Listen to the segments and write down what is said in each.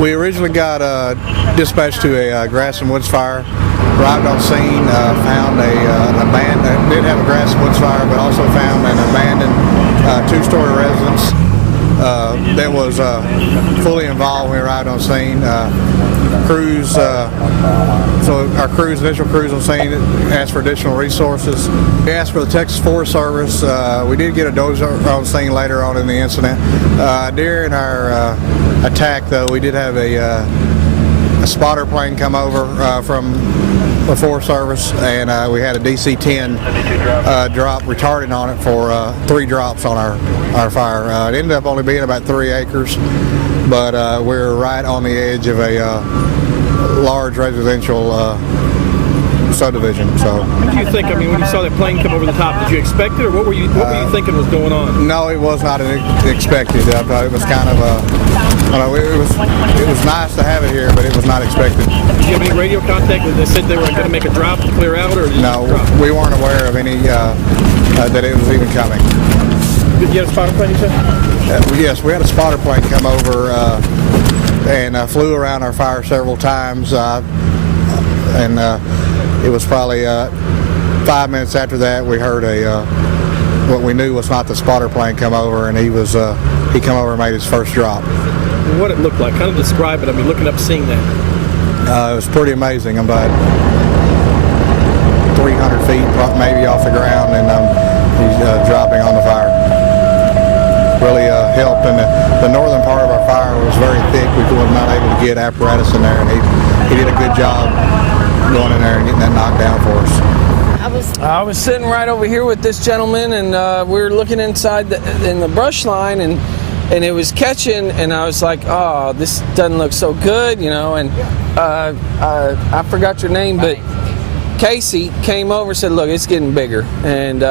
We originally got dispatched to a grass and woods fire. Arrived on scene, found an abandoned, did have a grass and woods fire, but also found an abandoned two-story residence that was fully involved when we arrived on scene. Crews, so our initial crews on scene asked for additional resources. We asked for the Texas Forest Service. We did get a dozer on scene later on in the incident. During our attack, though, we did have a spotter plane come over from the Forest Service, and we had a DC-10 drop retardant on it for 3 drops on our fire. It ended up only being about 3 acres, but we're right on the edge of a large residential subdivision. So, what did you think? I mean, when you saw that plane come over the top, did you expect it, or what were you thinking was going on? No, it was not expected. I thought it was kind of it was nice to have it here, but it was not expected. Did you have any radio contact? They said they were going to make a drop to clear out, or no? We weren't aware of any that it was even coming. Did you have a spotter plane, you said? Yes, we had a spotter plane come over and flew around our fire several times, and it was probably 5 minutes after that we heard what we knew was not the spotter plane come over, and he come over and made his first drop. What it looked like? Kind of describe it. I mean, looking up, seeing that. It was pretty amazing. I'm about 300 feet maybe off the ground, and he's dropping on the fire. Really helped, and the northern part of our fire was very thick. We were not able to get apparatus in there, and he did a good job going in there and getting that knocked down for us. I was sitting right over here with this gentleman, and we were looking inside in the brush line, and it was catching, and I was like, oh, this doesn't look so good, you know. And I forgot your name, but Casey came over and said, look, it's getting bigger. And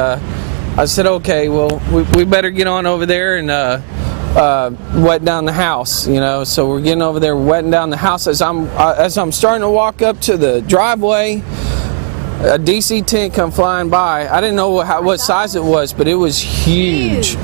I said, okay, well, we better get on over there and wet down the house, you know. So we're getting over there, wetting down the house. As I'm starting to walk up to the driveway, a DC-10 come flying by. I didn't know what size it was, but it was huge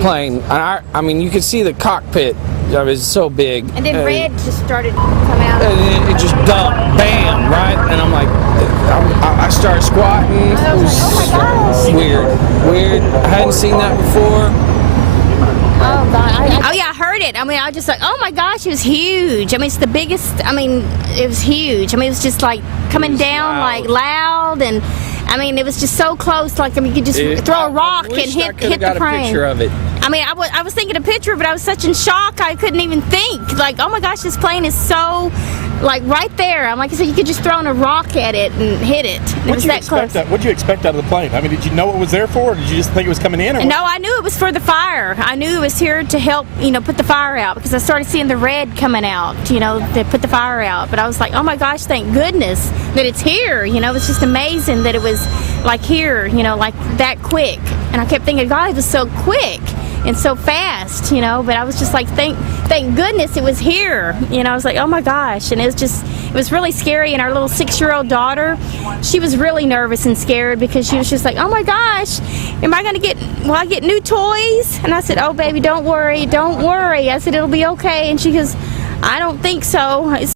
plane. I mean, you could see the cockpit. It was so big. And then red just started coming out. And it just dumped, bam, right? And I'm like, I started squatting. It was weird. I hadn't seen that before. Oh God! Oh yeah, I heard it. I mean, I just like, oh my gosh, it was huge. I mean, it's the biggest. I mean, it was huge. I mean, it was just like coming down, like loud, and I mean, it was just so close. Like, I mean, you could just throw a rock and hit the got plane. A picture of it. I mean, I was thinking a picture, but I was such in shock I couldn't even think. Like, oh my gosh, this plane is so, like, right there. I'm like I said, you could just throw a rock at it and hit it. It was that close. What did you expect out of the plane? I mean, did you know what it was there for, or did you just think it was coming in? Or no, I knew it was for the fire. I knew it was here to help, you know, put the fire out, because I started seeing the red coming out, you know, to put the fire out. But I was like, oh my gosh, thank goodness that it's here. You know, it's just amazing that it was like here, you know, like that quick. And I kept thinking, God, it was so quick and so fast, you know. But I was just like, thank goodness it was here. You know, I was like, oh my gosh. And it was really scary. And our little 6-year-old daughter, she was really nervous and scared, because she was just like, oh my gosh, will I get new toys? And I said, oh baby, don't worry. I said, it'll be okay. And she goes, I don't think so.